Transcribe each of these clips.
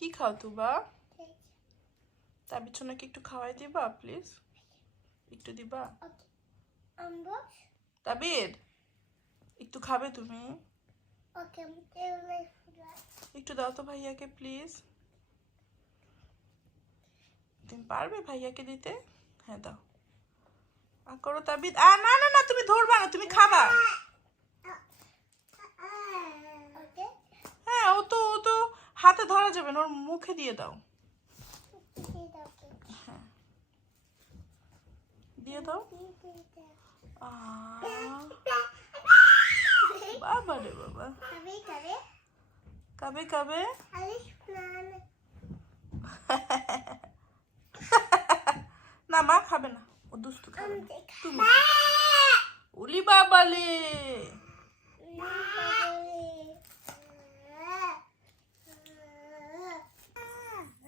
কি খাও তুবা তার বিছনাকে একটু খাওয়াই দিবা প্লিজ একটু দিবা? তাবিদ একটু খাবে তুমি? একটু দাও তো ভাইয়াকে প্লিজ তুমি পারবে ভাইয়াকে দিতে? হ্যাঁ দাও। আ করো তাবিদ আ না না না তুমি ধরবা না তুমি খাবা ওকে হ্যাঁ ও তো ও তো হাতে ধরা যাবে না, ওর মুখে দিয়ে দাও। হ্যাঁ। দিয়ে দাও। বাবা রে বাবা। কবে কবে। না, মা খাবে না, ও দুষ্টু খাবে তুমি। উলি বাবালে।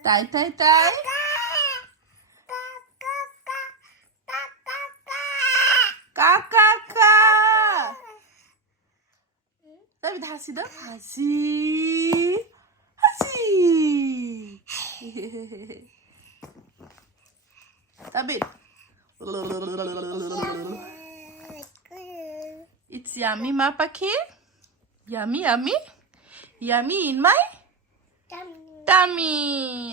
তাই তাই তাই। হাসি দাও। হাসি। হাসি। তবে It's yummy, মা পাখি। Yummy yummy yummy in my tummy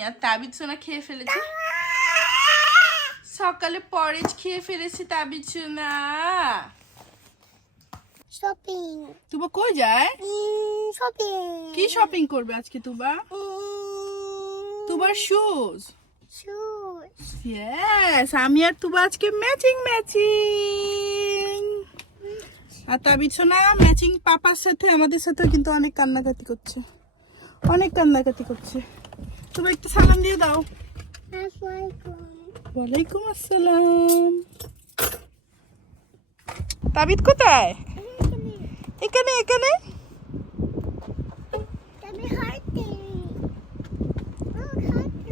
আর তাবিজ সোনা খেয়ে ফেলেছি। সকালে পরেজ খেয়ে ফেলেছি তাবিজ সোনা শপিং তুবা কই যায়? শপিং কি শপিং করবে আজকে তুবা? তুবার শুজ শুজ ইয়েস আমি আর তুবা আজকে ম্যাচিং ম্যাচিং আর তাবিজ সোনা ম্যাচিং পাপার সাথে আমাদের সাথে কিন্তু অনেক কান্নাকাটি করছে। অনেক কান্নাকাটি করছে। তোমার একটু সালাম দিয়ে দাও। ওয়ালাইকুম আসসালাম। তাবিদ কোথায়? এখানে এখানে তবে হাঁটতে ও হাঁটতে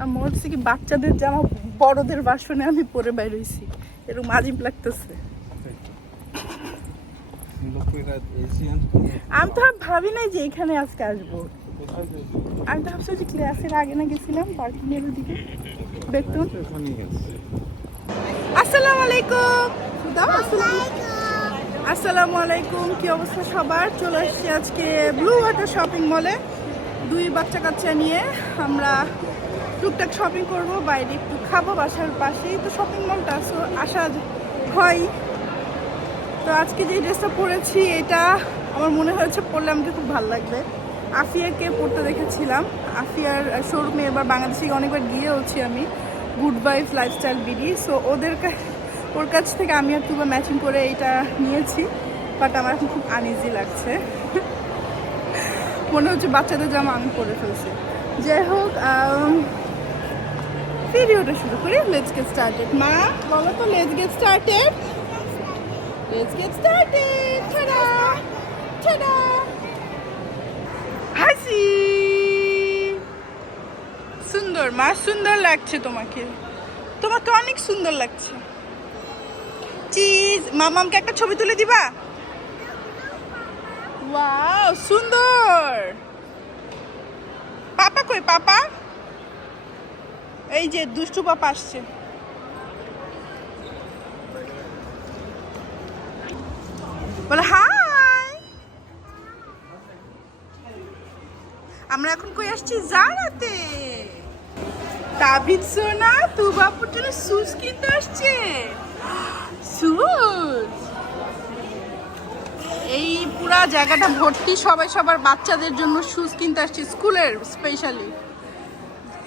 আর মনে হচ্ছে কি বাচ্চাদের জামা বড়দের বাসনে আমি পরে বাইর হইছি। এরকম আজিব লাগতেছে। আমি তো ভাবি নাই যে এখানে আজকে আসব। আমি তো ভাবছি যে ক্লাসের আগে না গেছিলাম, পার্কিং এর দিকে ওখানে আসসালামু আলাইকুম। আসসালামু আলাইকুম। কি অবস্থা সবার? চলে আসছি আজকে ব্লু ওয়াটার শপিং মলে। দুই বাচ্চা কাচ্চা নিয়ে আমরা টুকটাক শপিং করব, বাইরে একটু খাব, বাসার পাশেই তো শপিং মলটা আসা হয় তো আজকে যে ড্রেসটা পরেছি, এটা আমার মনে হয়েছে পরলে আমাকে খুব ভালো লাগবে। আফিয়াকে পড়তে দেখেছিলাম। আফিয়ার শোরুমে এবার বাংলাদেশ অনেকবার গিয়েওছি আমি good vibe lifestyle BD. So ওদের ওর কাছ থেকে আমি আর তুবা ম্যাচিং করে এইটা নিয়েছি বাট আমার এখন খুব আনইজি লাগছে। মনে হচ্ছে বাচ্চাদের জামা আমি পরে ফেলছি। যাই হোক ভিডিওটা শুরু করি। লেটস গেট স্টার্টেড মা, বলো তো let's get started let's get started tada tada হাসি! সুন্দর, মা, সুন্দর লাগছে তোমাকে। তোমাকে অনেক সুন্দর লাগছে। চিজ মামামকে একটা ছবি তুলে দিবা? ওয়াও সুন্দর! পাপা কই, পাপা? এই যে দুষ্টু পাপা আসছে। বলে, হাই! আমরা এখন কই আসছি? জারাতে তাবিদ সোনা, তু বাপুর জন্য শুজ কিনতে আসছে। শুজ। এই পুরা জায়গাটা ভর্তি সবাই সবার বাচ্চাদের জন্য শুজ কিনতে আসছে, স্কুলের স্পেশালি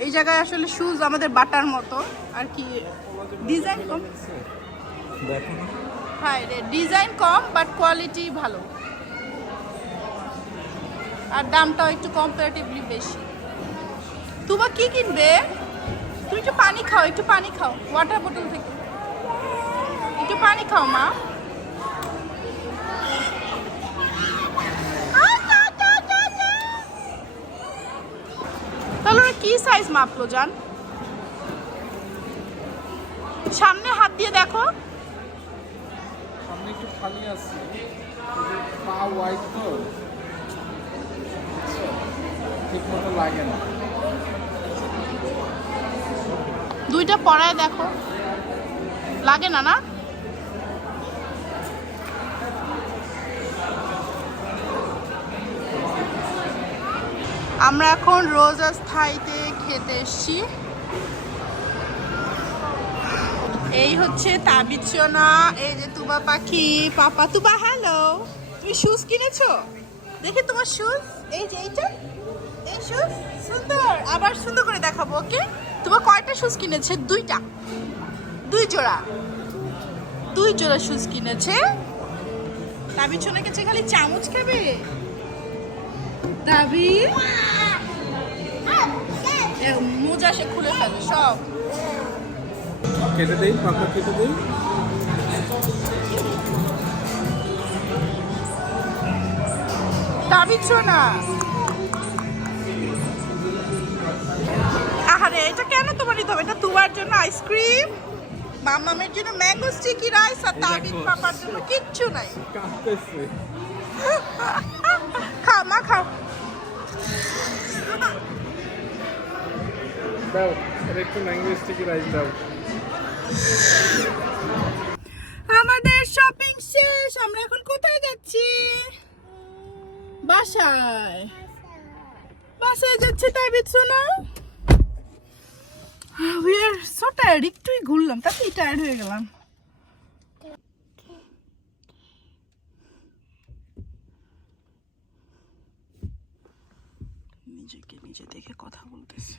এই জায়গায় আসলে শুজ আমাদের বাটার মতো। আর কি ডিজাইন কম? হ্যাঁ ডিজাইন কম বাট কোয়ালিটি ভালো। আর দামটাও একটু কম্পারেটিভলি বেশি। তোমার কি কিনবে? তুমি একটু পানি খাও, একটু পানি খাও। ওয়াটার বোতল থেকে। একটু পানি খাও, মা তাহলে ওরা কি সাইজ মাপলো জান? সামনে হাত দিয়ে দেখো। সামনে একটু খালি আছে। পা ওয়াইড তো। ঠিক মতো লাগে না। দুইটা পরায় দেখো। লাগে না না? আমরা এখন রোজা স্থায়ীতে খেতে এসছি। এই হচ্ছে তাবিচনা এই যে তুবা পাখি। পাপা তুবা হ্যালো তুমি শুজ কিনেছো? দেখি তোমার শুজ এই যে এইটা। এই শুজ সুন্দর। আবার সুন্দর করে দেখাবো ওকে তোমার কয়টা শুজ কিনেছে? দুইটা। দুই জোড়া। দুই জোড়া শুজ কিনেছে। তাবি ছোনা কাছে খালি চামচ খাবে? এ, মোজা সে খুলে ফেলে সব। কেটে দেই পাখা কেটে দেই। ছোনা আহারে এটা কেন তোমার নিতে হবে? এটা তোমার জন্য আইসক্রিম মামামের জন্য ম্যাঙ্গো স্টিকি রাইস আর তাবিদ পাপার জন্য কিচ্ছু নাই। মা খাও দাও একটু ম্যাঙ্গো স্টিকি রাইস দাও। আমাদের শপিং শেষ, আমরা এখন কোথায় যাচ্ছি? বাসায়। বাসায় যাচ্ছে তাবিদ সোনা? উই আর সো টায়ার্ড একটুই ঘুরলাম তাতেই টায়ার্ড হয়ে গেলাম। নিজেকে নিজে দেখে কথা বলতেছি।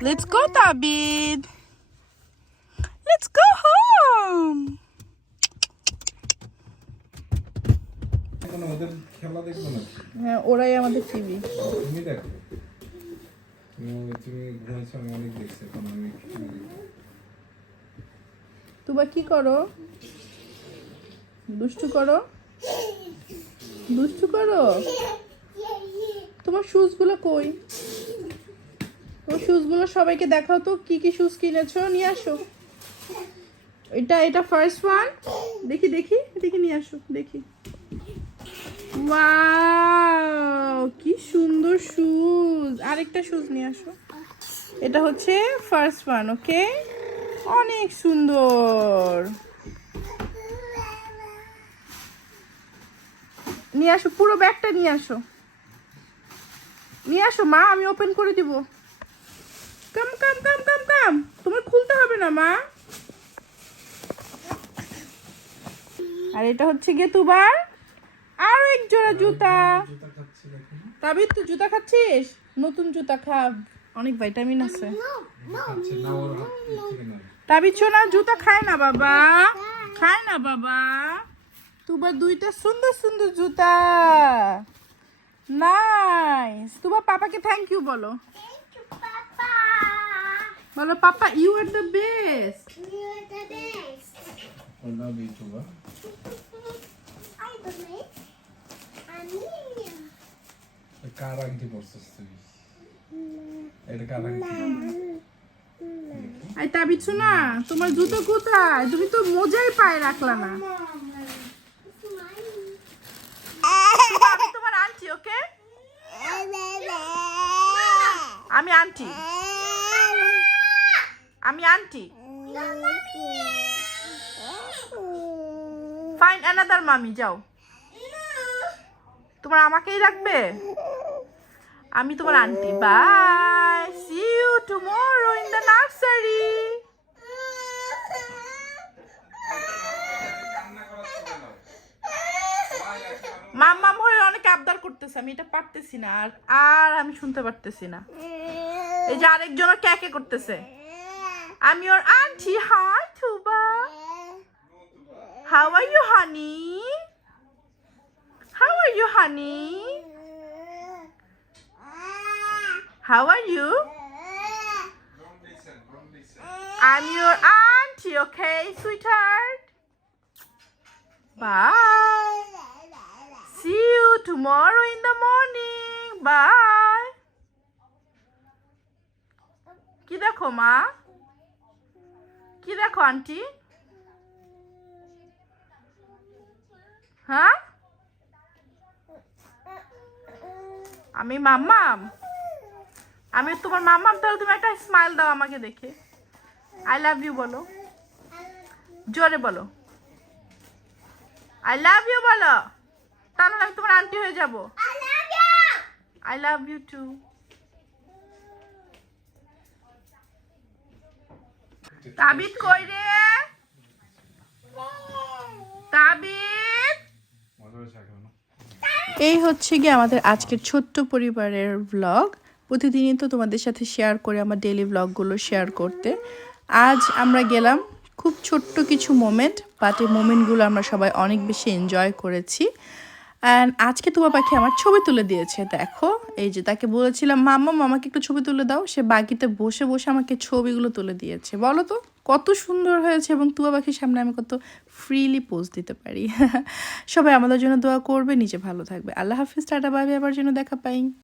Let's go, Tabid. Let's go home. হ্যাঁ ওরাই আমাদের টিভি তুমি দেখো তুমি ঘুমাইছো আমি অনেক দেখছি এখন আমি তোমরা কি করো দুষ্টু করো দুষ্টু করো তোমার শুজগুলো কই? ও শুজগুলো সবাইকে দেখাও তো, কি কি শুজ কিনেছো? নিয়ে আসো। এটা এটা ফার্স্ট ওয়ান দেখি দেখি দেখি নিয়ে আসো, দেখি। কি সুন্দর শুজ আরেকটা শুজ নিয়ে আসো। এটা হচ্ছে ফার্স্ট ওয়ান ওকে অনেক সুন্দর। নিয়ে আসো পুরো ব্যাগটা নিয়ে আসো। নিয়ে আসো মা আমি ওপেন করে দিব। কাম কাম কাম কাম কাম। তোমার খুলতে হবে না মা। আর এটা হচ্ছে গিয়ে তুবার আরও এক জোড়া জুতা তাবিদ তুই জুতা খাচ্ছিস? নতুন জুতা খা। অনেক ভাইটামিন আছে। খাচ্ছে না ওর না জুতা খায় না বাবা। খায় না বাবা। তুবার দুইটা সুন্দর সুন্দর জুতা। নাইস তোমার পাপাকে থ্যাংক ইউ বলো। Thank you, Papa. বলো papa you are the best. কার আংটি পরছিস তুই? এটা কার আংটি? আই সোনা তোমার জুতো কোথায়? তুমি তো মোজাই পায়ে রাখলা না তুবা, আমি তোমার আন্টি ওকে আমি আন্টি। আমি আন্টি। ফাইন অ্যানাদার মামি যাও। তোমার আমাকেই রাখবে? আমি তোমার auntie. Bye see you tomorrow in the nursery মাম্মাম হয়ে অনেক আবদার করতেছে আমি এটা পারতেছি না আর আর আমি শুনতে পারতেছি না। এই যে আরেকজনও ক্যাকে করতেছে। আমি ওর auntie hi Tuba how are you honey how are you honey how are you I'm your auntie, okay, sweetheart? Bye. See you tomorrow in the morning. Bye. কি দেখো মা কি দেখো আন্টি হ্যাঁ আমি মাম্মাম। আমি তোমার মাম্মাম, তাহলে তুমি একটা স্মাইল দাও আমাকে দেখে। আই লাভ ইউ বলো। জোরে বলো। আই লাভ ইউ বলো। তাহলে আমি তোমার আন্টি হয়ে যাব. I love you too Tabid কই রে? তাবিদ এই হচ্ছে গিয়ে আমাদের আজকের ছোট্ট পরিবারের ব্লগ প্রতিদিনই তো তোমাদের সাথে শেয়ার করে আমার ডেলি ব্লগগুলো শেয়ার করতে। আজ আমরা গেলাম খুব ছোট্ট কিছু মোমেন্ট বাট এই মোমেন্টগুলো আমরা সবাই অনেক বেশি এনজয় করেছি। অ্যান্ড আজকে তোমার পাখি আমার ছবি তুলে দিয়েছে, দেখো। এই যে তাকে বলেছিলাম, মাম্মা মামাকে একটু ছবি তুলে দাও। সে বাকিতে বসে বসে আমাকে ছবিগুলো তুলে দিয়েছে। বলো তো, কত সুন্দর হয়েছে এবং তুয়া পাখির সামনে আমি কত ফ্রিলি পোজ দিতে পারি। সবাই আমাদের জন্য দোয়া করবে, নিজে ভালো থাকবে। আল্লাহ হাফিজ, টাটা বাবি আবার জন্য দেখা পাই।